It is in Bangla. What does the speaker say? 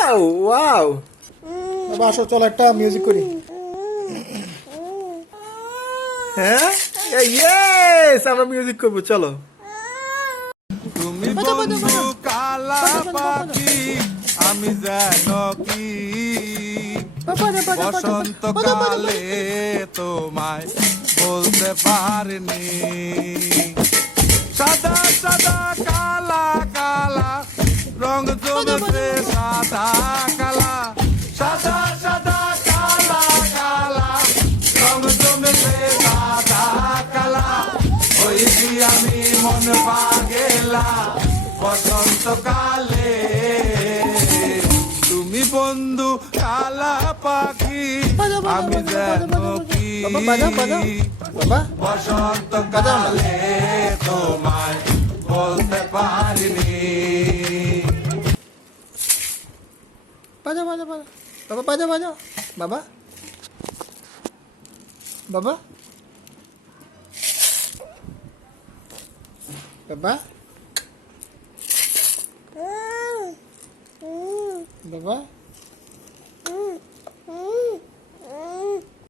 ওয়াও ওয়াও বাবা আসো, চলো একটা মিউজিক করি। হ্যাঁ ইয়েস, আমরা মিউজিক করবো, চলো। তুমি বন্ধু কালা পাখি, আমি যেন কি বসন্ত কালে তোমায় বলতে পারিনি। সাদা সাদা কালা কালা রং জমেছে সাদা কালা, সাদা সাদা কালা কালা রং জমেছে সাদা কালা। হয়েছি আমি মন পাগেলা বসন্ত কালে। তুমি বন্ধু কালা পাখি, আমি যেন কি বসন্ত কালে তোমায় বলতে পারিনি। বাজা বাজা বাজা বাবা, বাজা বাজা বাবা, বাবা বাবা বাবা